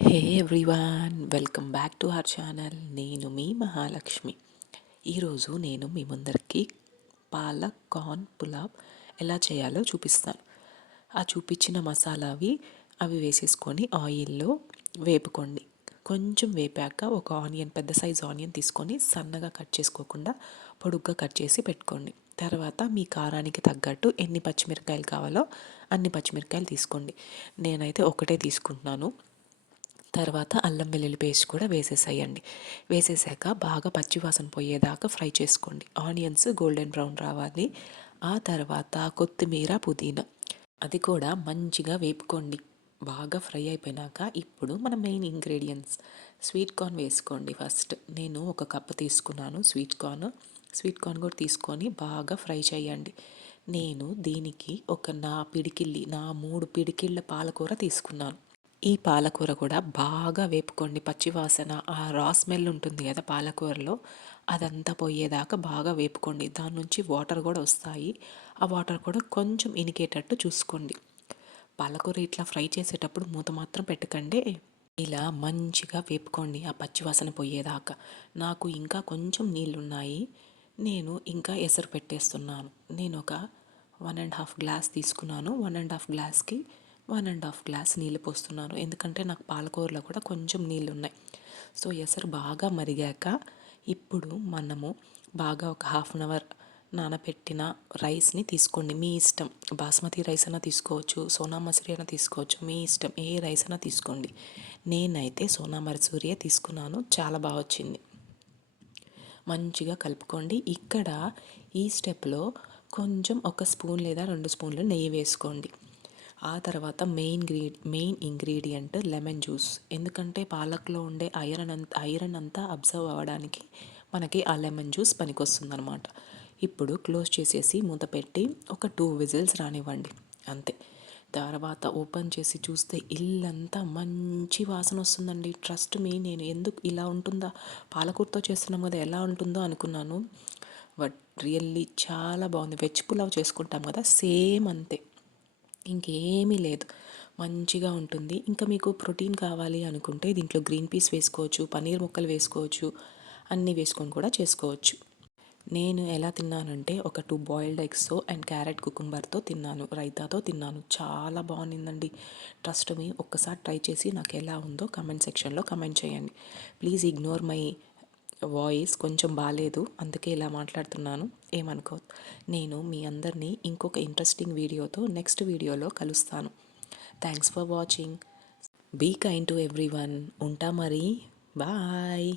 Hey everyone, welcome back to our channel. నేను మీ మహాలక్ష్మి. ఈరోజు నేను మీ ముందరికి పాలక్ కార్న్ పులావ్ ఎలా చేయాలో చూపిస్తాను. ఆ చూపించిన మసాలావి అవి వేసేసుకొని ఆయిల్లో వేపుకోండి. కొంచెం వేపాక ఒక ఆనియన్, పెద్ద సైజు ఆనియన్ తీసుకొని సన్నగా కట్ చేసుకోకుండా పొడుగ్గా కట్ చేసి పెట్టుకోండి. తర్వాత మీ కారానికి తగ్గట్టు ఎన్ని పచ్చిమిరకాయలు కావాలో అన్ని పచ్చిమిరకాయలు తీసుకోండి. నేనైతే ఒకటే తీసుకుంటున్నాను. తర్వాత అల్లం వెల్లుల్లి పేస్ట్ కూడా వేసేసేయండి. వేసేసాక బాగా పచ్చివాసన పోయేదాకా ఫ్రై చేసుకోండి. ఆనియన్స్ గోల్డెన్ బ్రౌన్ రావాలి. ఆ తర్వాత కొత్తిమీర, పుదీనా అది కూడా మంచిగా వేపుకోండి. బాగా ఫ్రై అయిపోయినాక ఇప్పుడు మన మెయిన్ ఇంగ్రీడియంట్స్ స్వీట్ కార్న్ వేసుకోండి. ఫస్ట్ నేను ఒక కప్పు తీసుకున్నాను స్వీట్ కార్న్ కూడా తీసుకొని బాగా ఫ్రై చేయండి. నేను దీనికి నా 3 పిడికిళ్ళ పాలకూర తీసుకున్నాను. ఈ పాలకూర కూడా బాగా వేపుకోండి. పచ్చివాసన, ఆ రా స్మెల్ ఉంటుంది కదా పాలకూరలో, అదంతా పోయేదాకా బాగా వేపుకోండి. దాని నుంచి వాటర్ కూడా వస్తాయి. ఆ వాటర్ కూడా కొంచెం ఇనికేటట్టు చూసుకోండి. పాలకూర ఇట్లా ఫ్రై చేసేటప్పుడు మూత మాత్రం పెట్టకండి. ఇలా మంచిగా వేపుకోండి ఆ పచ్చివాసన పోయేదాకా. నాకు ఇంకా కొంచెం నీళ్ళున్నాయి. నేను ఇంకా ఎసరు పెట్టేస్తున్నాను. నేను ఒక 1.5 గ్లాస్ తీసుకున్నాను. 1.5 గ్లాస్కి 1.5 గ్లాస్ నీళ్ళు పోస్తున్నాను. ఎందుకంటే నాకు పాలకూరలో కూడా కొంచెం నీళ్ళు ఉన్నాయి. సో ఎసరు బాగా మరిగాక ఇప్పుడు మనము బాగా ఒక హాఫ్ అన్ అవర్ నానబెట్టిన రైస్ని తీసుకోండి. మీ ఇష్టం, బాస్మతి రైస్ అయినా తీసుకోవచ్చు, సోనా మసూరి అయినా తీసుకోవచ్చు, మీ ఇష్టం, ఏ రైస్ అయినా తీసుకోండి. నేనైతే సోనా మసూరియే తీసుకున్నాను. చాలా బాగా వచ్చింది. మంచిగా కలుపుకోండి. ఇక్కడ ఈ స్టెప్లో కొంచెం ఒక స్పూన్ లేదా 2 స్పూన్లు నెయ్యి వేసుకోండి. ఆ తర్వాత మెయిన్ ఇంగ్రీడియంట్ లెమన్ జ్యూస్. ఎందుకంటే పాలక్లో ఉండే ఐరన్ అంతా అబ్జర్వ్ అవ్వడానికి మనకి ఆ లెమన్ జ్యూస్ పనికొస్తుంది అనమాట. ఇప్పుడు క్లోజ్ చేసేసి మూత పెట్టి ఒక 2 విజిల్స్ రానివ్వండి, అంతే. తర్వాత ఓపెన్ చేసి చూస్తే ఇల్లంతా మంచి వాసన వస్తుందండి. ట్రస్ట్ మీ, నేను ఎందుకు ఇలా ఉంటుందా, పాలకూరతో చేస్తున్నాం కదా ఎలా ఉంటుందో అనుకున్నాను. బట్ రియల్లీ చాలా బాగుంది. వెజ్ పులావ్ చేసుకుంటాం కదా, సేమ్ అంతే, ఇంకేమీ లేదు. మంచిగా ఉంటుంది. ఇంకా మీకు ప్రోటీన్ కావాలి అనుకుంటే దీంట్లో గ్రీన్ పీస్ వేసుకోవచ్చు, పన్నీర్ ముక్కలు వేసుకోవచ్చు, అన్నీ వేసుకొని కూడా చేసుకోవచ్చు. నేను ఎలా తిన్నానంటే ఒక 2 బాయిల్డ్ ఎగ్స్ అండ్ క్యారెట్ కుకుంబర్తో తిన్నాను, రైతాతో తిన్నాను. చాలా బాగుండిందండి. ట్రస్ట్ మీ, ఒక్కసారి ట్రై చేసి నాకు ఎలా ఉందో కమెంట్ సెక్షన్లో కమెంట్ చేయండి. ప్లీజ్ ఇగ్నోర్ మై వాయిస్, కొంచెం బాగాలేదు అందుకే ఇలా మాట్లాడుతున్నాను, ఏమనుకో. నేను మీ అందరినీ ఇంకొక ఇంట్రెస్టింగ్ వీడియోతో నెక్స్ట్ వీడియోలో కలుస్తాను. Thanks for watching. Be kind to everyone. ఉంటా మరి. బాయ్.